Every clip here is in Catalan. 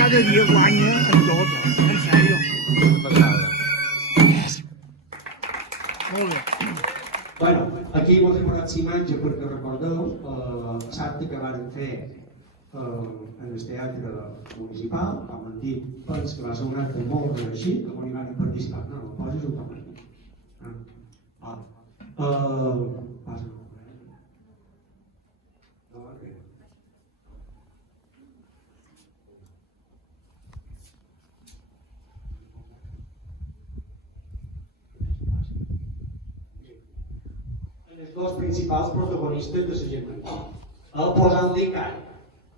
Cada dia guanya en tot, en sèrio. Molt bé. Bueno, aquí vos he posat imatge perquè recordeu l'acte que varen fer en el teatre municipal, com han dit, penso que va ser un acte molt reeixit, que hi van participar. No, no, posis un com aquí. Passa. Els dos principals protagonistes de la germanor, posant-li cara.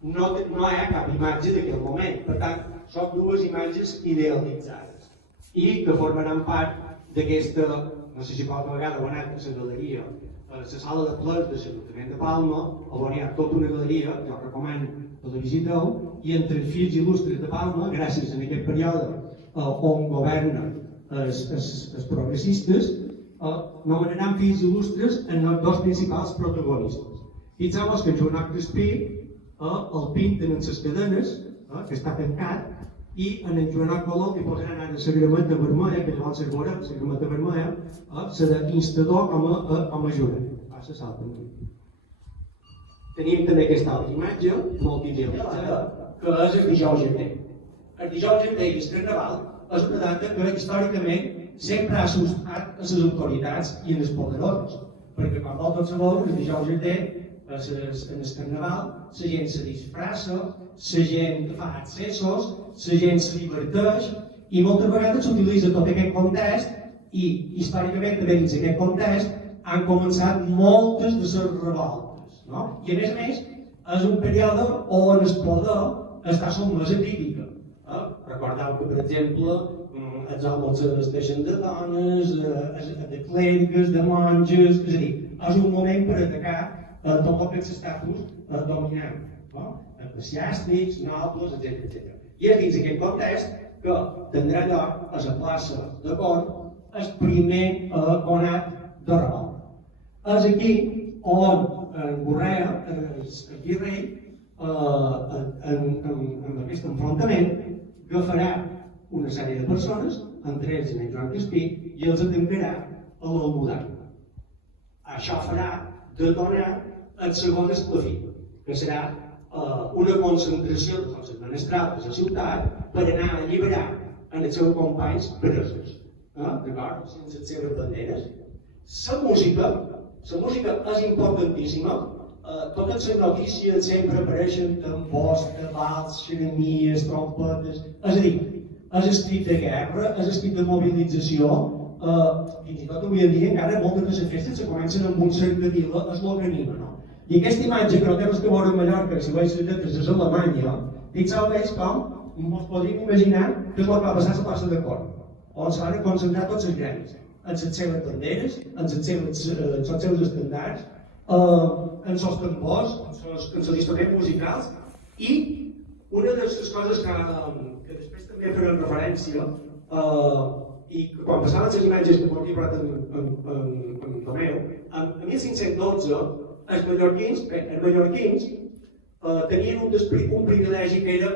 No hi ha cap imatge d'aquell moment, per tant, són dues imatges idealitzades i que formaran part d'aquesta, no sé si qualque vegada ho ha anat a la galeria, a la sala de plens de l'Ajuntament de Palma, on hi ha tota una galeria, jo recomano que la visiteu, i entre els fills il·lustres de Palma, gràcies a aquest període on governen els progressistes, nomenaran fills il·lustres en els dos principals protagonistes. Fixeu-vos que en Joanot Crespí el pinten en les cadenes, que està tancat, i en Joanot Colom li posaran ara la grameta vermella, que llavors es veurà, la grameta vermella, serà instador com a jurat. Passa salta. Tenim també aquesta altra imatge, molt idealitzada, que és el dijous gener. El dijous gener i el Carnaval és una data que històricament sempre ha assustat a les autoritats i a les poderoses, perquè com vol tots sabeu, el dijous gener, en el Carnaval, la gent se disfressa, la gent fa accessos, la gent se diverteix, i moltes vegades s'utilitza tot aquest context, i històricament també dins aquest context han començat moltes de les revoltes. I a més, és un període on el poder està sotmès a crítica. Recordeu que, per exemple, els homes se vesteixen de dones, de clèrigues, de monges, és a dir, és un moment per atacar tot el que és l'estatus dominant, eclesiàstics, nobles, etc. I és dins aquest context que tindrà lloc a la plaça de Cort el primer conat de revolta. És aquí on en Borrea, el virrei, en aquest enfrontament, agafarà una sèrie de persones, entre ells en Joan Crespí, i els atancarà a l'Almudanya. Això farà detonar el segon esclafí, que serà una concentració de forces menestrals a la ciutat per anar a alliberar els seus companys presos, d'acord? Sense les seves banderes. La música és importantíssima. Totes les notícies sempre apareixen tambors, tabals, xeremies, trompetes. És a dir, és escrit de guerra, és escrit de mobilització. Fins i tot avui en dia encara moltes de les festes se comencen amb un cercavila, és el que anima, no? I aquesta imatge que no té res que veure amb Mallorca, si veus les lletres és Alemanya, fixeu-vos com us podríem imaginar que és el que va passar a la plaça de Cort, on se van concentrar tots els gremis, en les seves banderes, en els seus estandards, en els tambors, en els instruments musicals, i una de les coses que després també farem referència, i quan passaven les imatges que m'ho havia parlat en Tomeu, en 1512 els mallorquins tenien un privilegi que era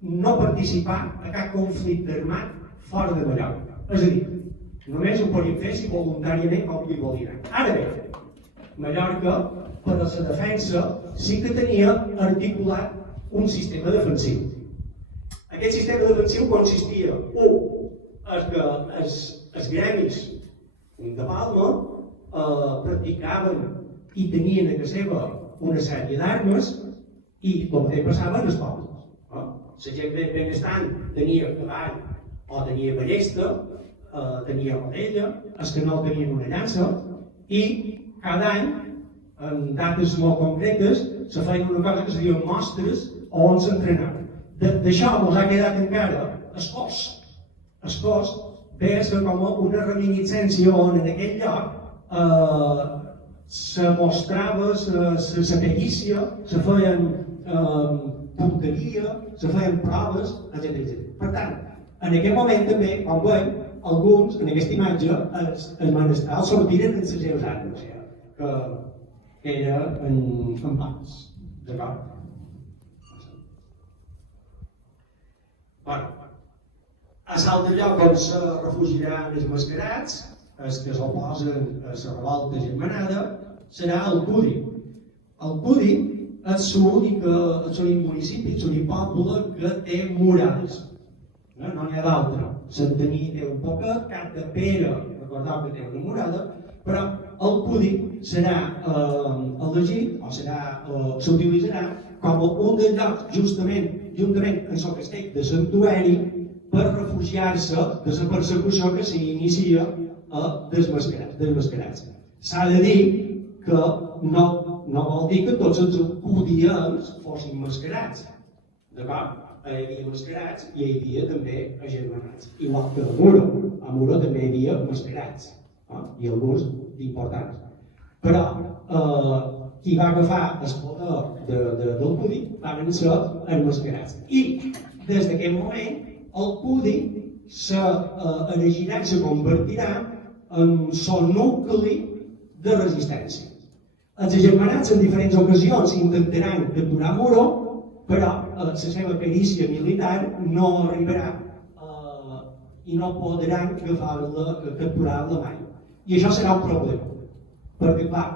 no participar a cap conflicte armat fora de Mallorca. És a dir, només ho podien fer si voluntàriament com hi volien. Ara bé, Mallorca, per a la defensa, sí que tenia articulat un sistema defensiu. Aquest sistema defensiu consistia, que els gremis de Palma practicaven i tenien a casa seva una sèrie d'armes i el mateix passava en els pobles. La gent benestant tenia cavall o tenia ballesta, tenia rodella, els que no tenien una llança, i cada any, en dates molt concretes, se feien una cosa que se diuen mostres on s'entrenava. D'això ens ha quedat encara el cos. El cos ve a ser com una reminiscència on en aquell lloc se mostrava la perícia, se feien punteria, se feien proves, etc. Per tant, en aquest moment també, com veiem, alguns, en aquesta imatge, els menestrals sortiren en les seves armes, que era en pans, d'acord? Bueno, a l'altre lloc on se refugiaran els mascarats, els que s'oposen a la revolta germanada, serà el Cudi. El Cudi és l'únic municipi, l'únic poble que té murades. No n'hi ha d'altre. Santanyí té un poquet, Capdepera, recordeu que té una murada, però el Cudi serà elegit, o s'utilitzarà com un dels llocs, justament amb el castell de Santuari, per refugiar-se de la persecució que s'inicia a desmascarats. S'ha de dir que no vol dir que tots els cudians fossin mascarats. D'acord? Hi havia mascarats i hi havia també agermanats. Igual que a Muro. A Muro també hi havia mascarats. I alguns d'importants. Però qui va agafar el poder del Cudi van ser els mascarats. I des d'aquest moment el Cudi s'erigirà i se convertirà en el nucli de resistència. Els agermanats en diferents ocasions intentaran capturar Muro, però la seva perícia militar no arribarà i no podran capturar-la mai. I això serà un problema, perquè clar,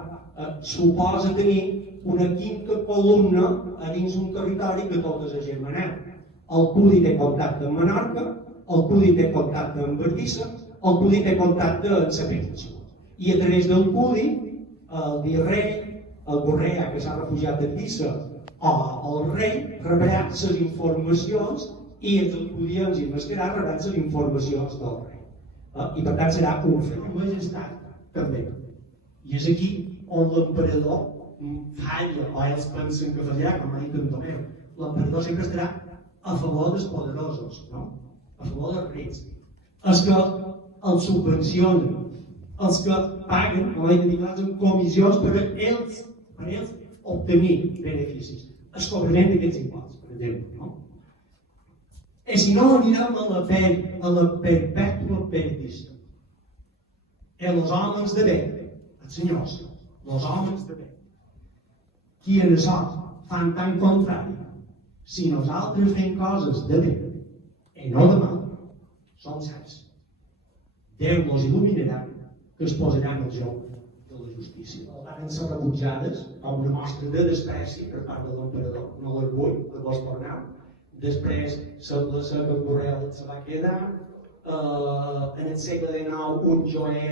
suposa tenir una quinta columna a dins un territori que tot és agermanat. El Cudi té contacte amb Menorca, el Cudi té contacte amb Bardissa, el Cudi té contacte amb la península. I a través del Cudi, el virrei, el Gorrea, que s'ha refugiat a Ardissa, o el rei rebrà les informacions i els cudians i els mascarats rebran les informacions del rei. I per tant serà un fet. Majestat, també. I és aquí on l'emperador falla, o ells pensen que fallarà, com ha dit en Tomeu. L'emperador sempre estarà a favor dels poderosos, no? A favor dels rics. Els que els subvencionen, els que paguen, com ha dit en comissions per ells obtenir beneficis. El cobrament d'aquests impostos, per exemple, no? I si no anirem a la perpètua perdició. Els homes de bé, els senyors, els homes de bé, qui en això fan tan contrari, si nosaltres fem coses de bé i no de mal, són certs. Déu els il·luminarà, que es posaran al joc de la justícia. Van ser rebutjades com una mostra de despreci per part de l'emperador, no l'orgull, que vols tornar. Després sembla ser que Correl se va quedar, en el segle XIX un joer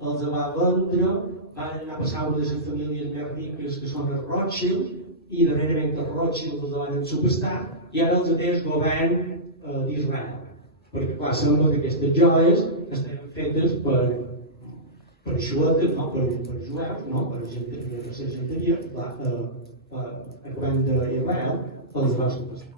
els va vendre, van anar a passar una de les famílies més riques que són els Rothschild, i darrerament els Rothschild els van subestar, i ara els té el govern d'Israel. Perquè clar, sembla que aquestes joies estaven fetes per xuetes, no per jueus, no per gent que tenia la genteria, el govern d'Israel els va subestar.